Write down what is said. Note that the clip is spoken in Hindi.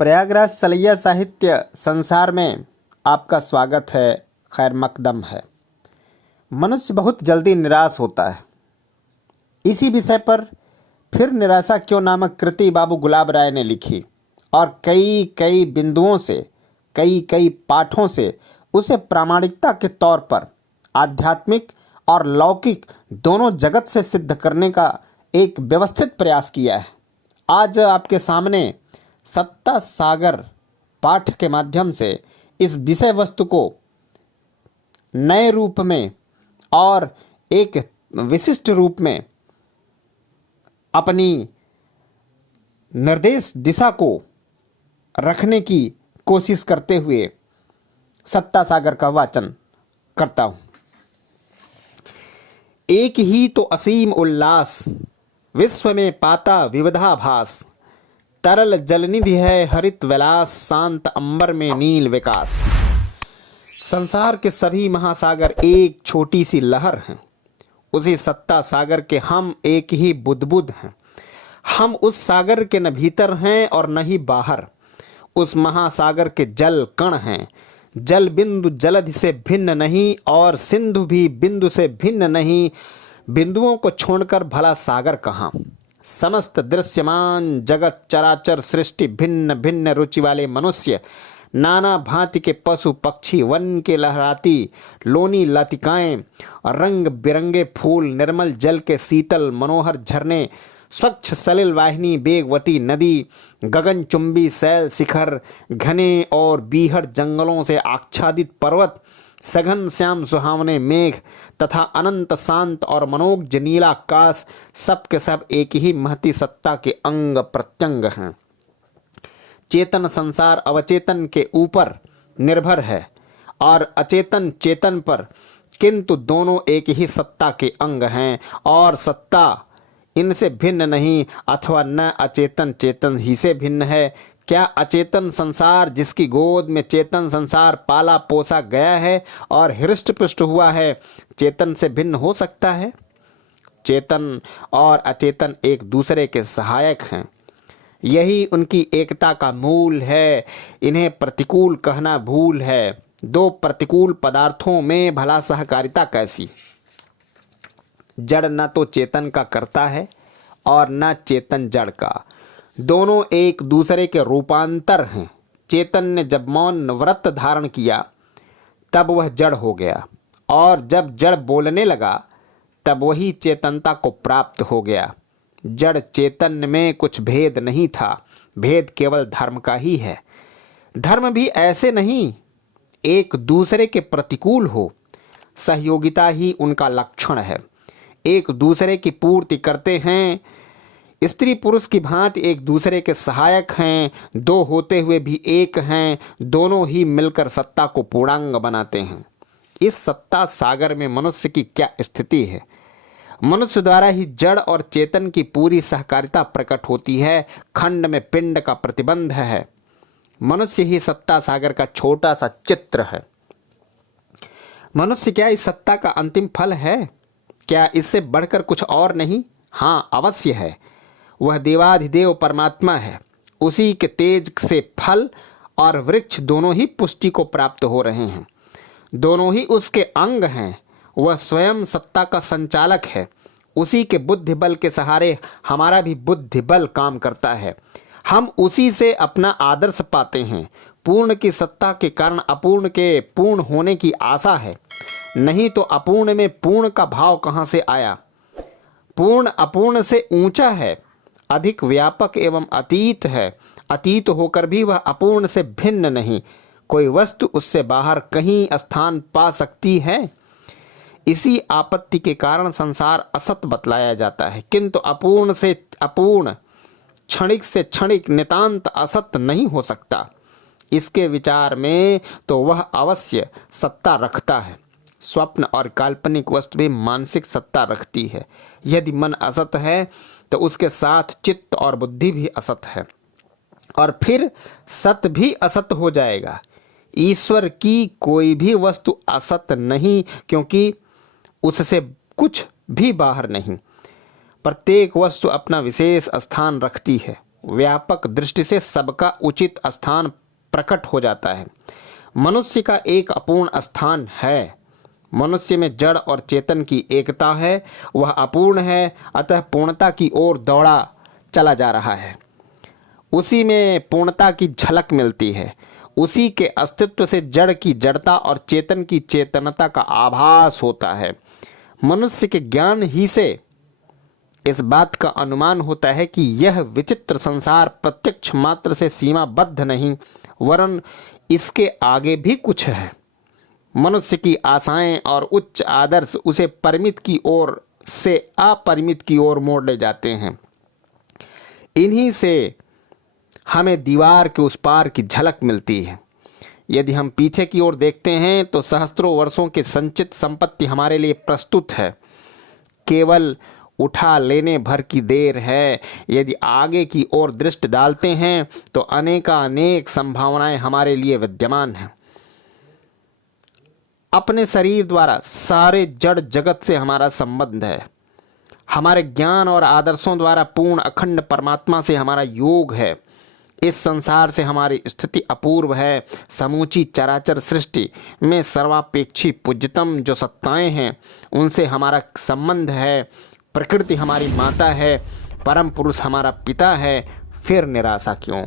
प्रयागराज सलैया साहित्य संसार में आपका स्वागत है। खैर मकदम है। मनुष्य बहुत जल्दी निराश होता है। इसी विषय पर फिर निराशा क्यों नामक कृति बाबू गुलाब राय ने लिखी और कई कई बिंदुओं से कई कई पाठों से उसे प्रामाणिकता के तौर पर आध्यात्मिक और लौकिक दोनों जगत से सिद्ध करने का एक व्यवस्थित प्रयास किया है। आज आपके सामने सत्ता सागर पाठ के माध्यम से इस विषय वस्तु को नए रूप में और एक विशिष्ट रूप में अपनी निर्देश दिशा को रखने की कोशिश करते हुए सत्ता सागर का वाचन करता हूँ। एक ही तो असीम उल्लास विश्व में पाता विविधाभास, तरल जलनिधि है हरित विलास, शांत अंबर में नील विकास। संसार के सभी महासागर एक छोटी सी लहर हैं। उसी सत्ता सागर के हम एक ही बुदबुद हैं। हम उस सागर के न भीतर हैं और न ही बाहर। उस महासागर के जल कण हैं। जल बिंदु जलधि से भिन्न नहीं और सिंधु भी बिंदु से भिन्न नहीं। बिंदुओं को छोड़कर भला सागर कहाँ। समस्त दृश्यमान जगत चराचर सृष्टि, भिन्न भिन्न रुचि वाले मनुष्य, नाना भांति के पशु पक्षी, वन के लहराती लोनी लतिकाएं, रंग बिरंगे फूल, निर्मल जल के शीतल मनोहर झरने, स्वच्छ सलिल वाहिनी, बेगवती नदी, गगनचुंबी शैल शिखर, घने और बीहड़ जंगलों से आच्छादित पर्वत, सघन श्याम सुहावने मेघ तथा अनंत शांत और मनोज्ञ नीला आकाश, सब के सब एक ही महती सत्ता के अंग प्रत्यंग हैं। चेतन संसार अवचेतन के ऊपर निर्भर है और अचेतन चेतन पर, किंतु दोनों एक ही सत्ता के अंग हैं और सत्ता इनसे भिन्न नहीं अथवा न अचेतन चेतन ही से भिन्न है। क्या अचेतन संसार जिसकी गोद में चेतन संसार पाला पोसा गया है और हृष्ट पुष्ट हुआ है, चेतन से भिन्न हो सकता है? चेतन और अचेतन एक दूसरे के सहायक हैं। यही उनकी एकता का मूल है। इन्हें प्रतिकूल कहना भूल है। दो प्रतिकूल पदार्थों में भला सहकारिता कैसी? जड़ न तो चेतन का करता है और न चेतन जड़ का। दोनों एक दूसरे के रूपांतर हैं। चेतन ने जब मौन व्रत धारण किया तब वह जड़ हो गया और जब जड़ बोलने लगा तब वही चेतनता को प्राप्त हो गया। जड़ चेतन में कुछ भेद नहीं था। भेद केवल धर्म का ही है। धर्म भी ऐसे नहीं एक दूसरे के प्रतिकूल हो। सहयोगिता ही उनका लक्षण है। एक दूसरे की पूर्ति करते हैं। स्त्री पुरुष की भांति एक दूसरे के सहायक हैं। दो होते हुए भी एक हैं। दोनों ही मिलकर सत्ता को पूर्णांग बनाते हैं। इस सत्ता सागर में मनुष्य की क्या स्थिति है? मनुष्य द्वारा ही जड़ और चेतन की पूरी सहकारिता प्रकट होती है। खंड में पिंड का प्रतिबंध है। मनुष्य ही सत्ता सागर का छोटा सा चित्र है। मनुष्य क्या इस सत्ता का अंतिम फल है? क्या इससे बढ़कर कुछ और नहीं? हाँ, अवश्य है। वह देवाधिदेव परमात्मा है। उसी के तेज से फल और वृक्ष दोनों ही पुष्टि को प्राप्त हो रहे हैं। दोनों ही उसके अंग हैं। वह स्वयं सत्ता का संचालक है। उसी के बुद्धि बल के सहारे हमारा भी बुद्धि बल काम करता है। हम उसी से अपना आदर्श पाते हैं। पूर्ण की सत्ता के कारण अपूर्ण के पूर्ण होने की आशा है। नहीं तो अपूर्ण में पूर्ण का भाव कहाँ से आया? पूर्ण अपूर्ण से ऊंचा है, अधिक व्यापक एवं अतीत है। अतीत होकर भी वह अपूर्ण से भिन्न नहीं। कोई वस्तु उससे बाहर कहीं स्थान पा सकती है? इसी आपत्ति के कारण संसार असत बतलाया जाता है। किंतु अपूर्ण से अपूर्ण, क्षणिक से क्षणिक नितांत असत नहीं हो सकता। इसके विचार में तो वह अवश्य सत्ता रखता है। स्वप्न और काल्पनिक वस्तु भी मानसिक सत्ता रखती है। यदि मन असत है तो उसके साथ चित्त और बुद्धि भी असत है और फिर सत भी असत हो जाएगा। ईश्वर की कोई भी वस्तु असत नहीं, क्योंकि उससे कुछ भी बाहर नहीं। प्रत्येक वस्तु अपना विशेष स्थान रखती है। व्यापक दृष्टि से सबका उचित स्थान प्रकट हो जाता है। मनुष्य का एक अपूर्ण स्थान है। मनुष्य में जड़ और चेतन की एकता है, वह अपूर्ण है, अतः पूर्णता की ओर दौड़ा चला जा रहा है। उसी में पूर्णता की झलक मिलती है। उसी के अस्तित्व से जड़ की जड़ता और चेतन की चेतनता का आभास होता है। मनुष्य के ज्ञान ही से इस बात का अनुमान होता है कि यह विचित्र संसार प्रत्यक्ष मात्र से सीमाबद्ध नहीं, वरन इसके आगे भी कुछ है। मनुष्य की आशाएं और उच्च आदर्श उसे परिमित की ओर से अपरिमित की ओर मोड़ ले जाते हैं। इन्हीं से हमें दीवार के उस पार की झलक मिलती है। यदि हम पीछे की ओर देखते हैं तो सहस्त्रों वर्षों की संचित संपत्ति हमारे लिए प्रस्तुत है। केवल उठा लेने भर की देर है। यदि आगे की ओर दृष्टि डालते हैं तो अनेक संभावनाएं हमारे लिए विद्यमान हैं। अपने शरीर द्वारा सारे जड़ जगत से हमारा संबंध है। हमारे ज्ञान और आदर्शों द्वारा पूर्ण अखंड परमात्मा से हमारा योग है। इस संसार से हमारी स्थिति अपूर्व है। समूची चराचर सृष्टि में सर्वापेक्षी पूज्यतम जो सत्ताएं हैं उनसे हमारा संबंध है। प्रकृति हमारी माता है, परम पुरुष हमारा पिता है। फिर निराशा क्यों?